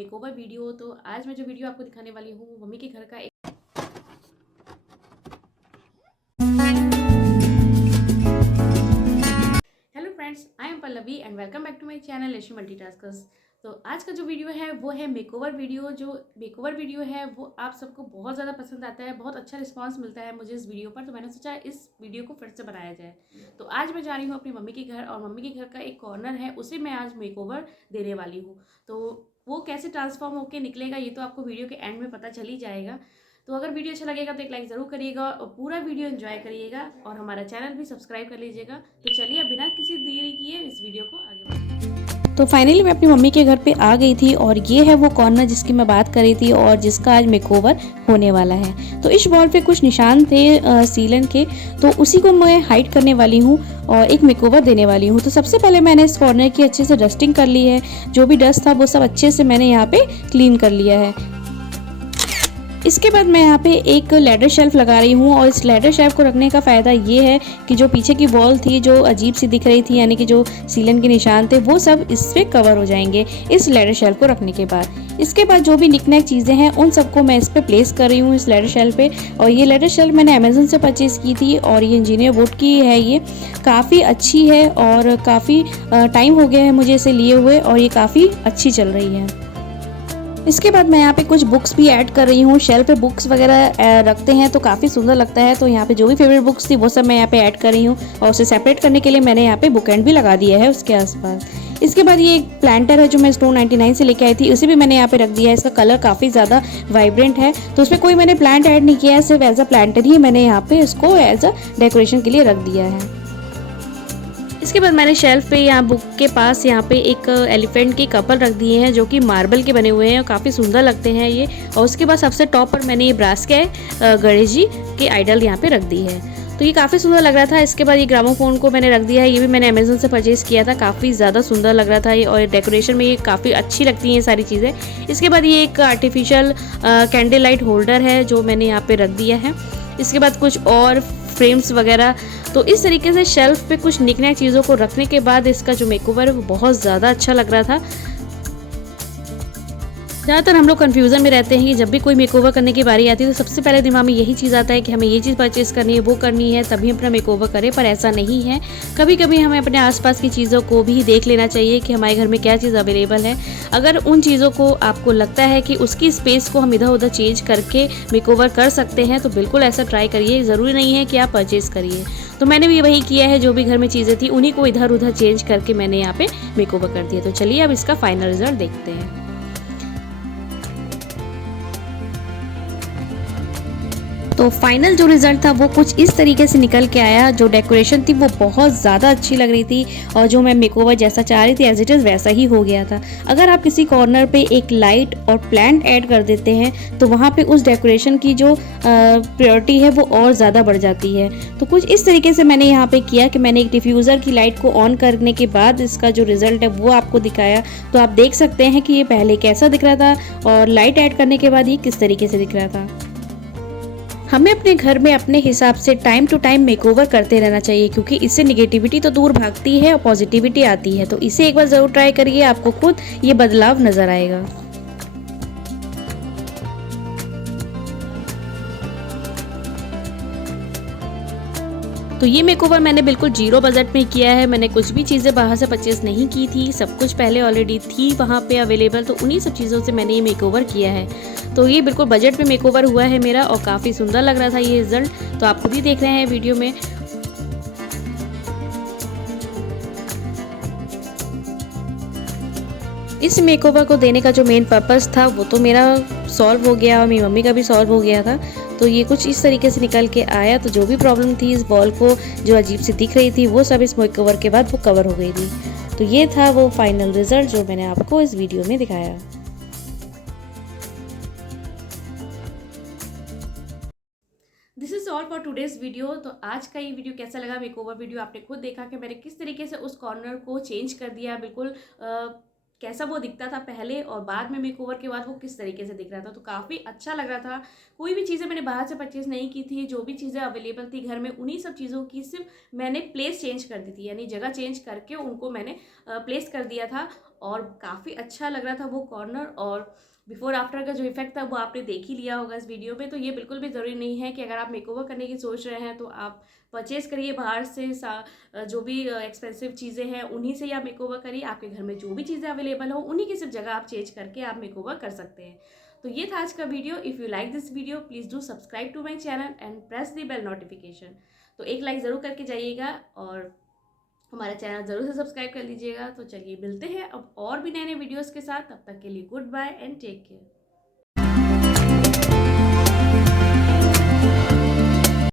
Makeover video. तो आज मैं जो वीडियो आपको दिखाने वाली हूँ मम्मी के घर का एक hello friends, I am Pallavi and welcome back to my channel Yashi multitaskers. तो आज का जो वीडियो है वो है मेकओवर वीडियो। जो मेकओवर वीडियो है वो आप सबको बहुत ज़्यादा पसंद आता है, बहुत अच्छा रिस्पांस मिलता है मुझे इस वीडियो पर, तो मैंने सोचा इस वीडियो को फिर से बनाया जाए। तो आज मैं जा रही हूँ अपनी मम्मी के घर और मम्मी के घर का एक कॉर्नर है उसे मैं आज मेकओवर देने वाली हूँ। तो वो कैसे ट्रांसफॉर्म होकर निकलेगा ये तो आपको वीडियो के एंड में पता चल ही जाएगा। तो अगर वीडियो अच्छा लगेगा तो एक लाइक ज़रूर करिएगा और पूरा वीडियो एंजॉय करिएगा और हमारा चैनल भी सब्सक्राइब कर लीजिएगा। तो चलिए अब बिना किसी देरी किए इस वीडियो को आगे बढ़ाते। तो फाइनली मैं अपनी मम्मी के घर पे आ गई थी और ये है वो कॉर्नर जिसकी मैं बात कर रही थी और जिसका आज मेकओवर होने वाला है। तो इस वॉल पे कुछ निशान थे सीलन के, तो उसी को मैं हाइड करने वाली हूँ और एक मेकओवर देने वाली हूँ। तो सबसे पहले मैंने इस कॉर्नर की अच्छे से डस्टिंग कर ली है, जो भी डस्ट था वो सब अच्छे से मैंने यहाँ पे क्लीन कर लिया है। इसके बाद मैं यहाँ पे एक लैडर शेल्फ लगा रही हूँ और इस लैडर शेल्फ को रखने का फ़ायदा ये है कि जो पीछे की वॉल थी जो अजीब सी दिख रही थी, यानी कि जो सीलन के निशान थे, वो सब इससे कवर हो जाएंगे इस लैडर शेल्फ को रखने के बाद। इसके बाद जो भी निकनैक चीज़ें हैं उन सबको मैं इस पर प्लेस कर रही हूँ इस लैडर शेल्फ पे। और ये लैडर शेल्फ मैंने अमेजन से परचेज़ की थी और ये इंजीनियर वुड की है। ये काफ़ी अच्छी है और काफ़ी टाइम हो गया है मुझे इसे लिए हुए और ये काफ़ी अच्छी चल रही है। इसके बाद मैं यहाँ पे कुछ बुक्स भी ऐड कर रही हूँ। शेल्फ पे बुक्स वगैरह रखते हैं तो काफ़ी सुंदर लगता है, तो यहाँ पे जो भी फेवरेट बुक्स थी वो सब मैं यहाँ पे ऐड कर रही हूँ और उसे सेपरेट करने के लिए मैंने यहाँ पे बुक एंड भी लगा दिया है उसके आसपास। इसके बाद ये एक प्लांटर है जो मैं स्टोर 99 से लेके आई थी, उसे भी मैंने यहाँ पे रख दिया है। इसका कलर काफ़ी ज़्यादा वाइब्रेंट है, तो उसमें कोई मैंने प्लांट ऐड नहीं किया है, सिर्फ एज अ प्लांटर ही मैंने यहाँ पे इसको एज अ डेकोरेशन के लिए रख दिया है। इसके बाद मैंने शेल्फ पे यहाँ बुक के पास यहाँ पे एक एलिफेंट के कपल रख दिए हैं जो कि मार्बल के बने हुए हैं और काफ़ी सुंदर लगते हैं ये। और उसके बाद सबसे टॉप पर मैंने ये ब्रास के गणेश जी के आइडल यहाँ पे रख दी है, तो ये काफ़ी सुंदर लग रहा था। इसके बाद ये ग्रामोफोन को मैंने रख दिया है, ये भी मैंने अमेजन से परचेज़ किया था, काफ़ी ज़्यादा सुंदर लग रहा था ये और डेकोरेशन में ये काफ़ी अच्छी लगती हैं ये सारी चीज़ें। इसके बाद ये एक आर्टिफिशियल कैंडल लाइट होल्डर है जो मैंने यहाँ पे रख दिया है। इसके बाद कुछ और फ्रेम्स वगैरह। तो इस तरीके से शेल्फ पे कुछ निकनैक चीज़ों को रखने के बाद इसका जो मेकओवर है वो बहुत ज़्यादा अच्छा लग रहा था। ज़्यादातर हम लोग कन्फ्यूज़न में रहते हैं कि जब भी कोई मेकओवर करने की बारी आती है तो सबसे पहले दिमाग में यही चीज़ आता है कि हमें ये चीज़ परचेज़ करनी है, वो करनी है, तभी अपना मेकओवर करें, पर ऐसा नहीं है। कभी कभी हमें अपने आसपास की चीज़ों को भी देख लेना चाहिए कि हमारे घर में क्या चीज़ अवेलेबल है। अगर उन चीज़ों को आपको लगता है कि उसकी स्पेस को हम इधर उधर चेंज करके मेकओवर कर सकते हैं तो बिल्कुल ऐसा ट्राई करिए, ज़रूरी नहीं है कि आप परचेज़ करिए। तो मैंने भी वही किया है, जो भी घर में चीज़ें थी उन्हीं को इधर उधर चेंज करके मैंने यहाँ पे मेकओवर कर दिया। तो चलिए अब इसका फाइनल रिजल्ट देखते हैं। तो फाइनल जो रिज़ल्ट था वो कुछ इस तरीके से निकल के आया। जो डेकोरेशन थी वो बहुत ज़्यादा अच्छी लग रही थी और जो मैं मेकओवर जैसा चाह रही थी एज इट इज़ वैसा ही हो गया था। अगर आप किसी कॉर्नर पे एक लाइट और प्लांट ऐड कर देते हैं तो वहाँ पे उस डेकोरेशन की जो प्रायोरिटी है वो और ज़्यादा बढ़ जाती है। तो कुछ इस तरीके से मैंने यहाँ पे किया कि मैंने एक डिफ्यूज़र की लाइट को ऑन करने के बाद इसका जो रिज़ल्ट है वो आपको दिखाया। तो आप देख सकते हैं कि ये पहले कैसा दिख रहा था और लाइट ऐड करने के बाद ये किस तरीके से दिख रहा था। हमें अपने घर में अपने हिसाब से टाइम टू टाइम मेकओवर करते रहना चाहिए, क्योंकि इससे निगेटिविटी तो दूर भागती है और पॉजिटिविटी आती है। तो इसे एक बार ज़रूर ट्राई करिए, आपको खुद ये बदलाव नज़र आएगा। तो ये मेकओवर मैंने बिल्कुल जीरो बजट में किया है। मैंने कुछ भी चीज़ें बाहर से परचेज़ नहीं की थी, सब कुछ पहले ऑलरेडी थी वहाँ पे अवेलेबल, तो उन्हीं सब चीज़ों से मैंने ये मेकओवर किया है। तो ये बिल्कुल बजट में मेकओवर हुआ है मेरा और काफ़ी सुंदर लग रहा था ये रिज़ल्ट। तो आप खुद ही देख रहे हैं वीडियो में। इस मेकओवर को देने का जो मेन पर्पस था वो तो मेरा सॉल्व हो गया और मेरी मम्मी का भी सॉल्व हो गया था। तो ये कुछ इस तरीके से निकल के आया। तो जो भी प्रॉब्लम थी इस वॉल को जो अजीब सी दिख रही थी वो सब इस मेकओवर के बाद वो कवर हो गई थी। तो ये था वो फाइनल रिजल्ट जो मैंने आपको इस वीडियो में दिखाया। This is all for today's video. तो आज का ये वीडियो कैसा लगा, मेकओवर वीडियो आपने खुद देखा कि मैंने किस तरीके से उस कॉर्नर को चेंज कर दिया। बिल्कुल कैसा वो दिखता था पहले और बाद में मेकओवर के बाद वो किस तरीके से दिख रहा था। तो काफ़ी अच्छा लग रहा था। कोई भी चीज़ें मैंने बाहर से परचेज़ नहीं की थी, जो भी चीज़ें अवेलेबल थी घर में उन्हीं सब चीज़ों की सिर्फ मैंने प्लेस चेंज कर दी थी, यानी जगह चेंज करके उनको मैंने प्लेस कर दिया था। और काफ़ी अच्छा लग रहा था वो कॉर्नर। और बिफोर आफ्टर का जो इफेक्ट था वो आपने देख ही लिया होगा इस वीडियो में। तो ये बिल्कुल भी ज़रूरी नहीं है कि अगर आप मेकओवर करने की सोच रहे हैं तो आप परचेज़ करिए बाहर से, जो भी एक्सपेंसिव चीज़ें हैं उन्हीं से ही आप मेकओवर करिए। आपके घर में जो भी चीज़ें अवेलेबल हो उन्हीं की सिर्फ जगह आप चेंज करके आप मेकओवर कर सकते हैं। तो ये था आज का video. If you like this video please do subscribe to my channel and press the bell notification. तो एक लाइक ज़रूर करके जाइएगा और हमारा चैनल ज़रूर से सब्सक्राइब कर लीजिएगा। तो चलिए मिलते हैं अब और भी नए नए वीडियोज़ के साथ। तब तक के लिए goodbye and take care.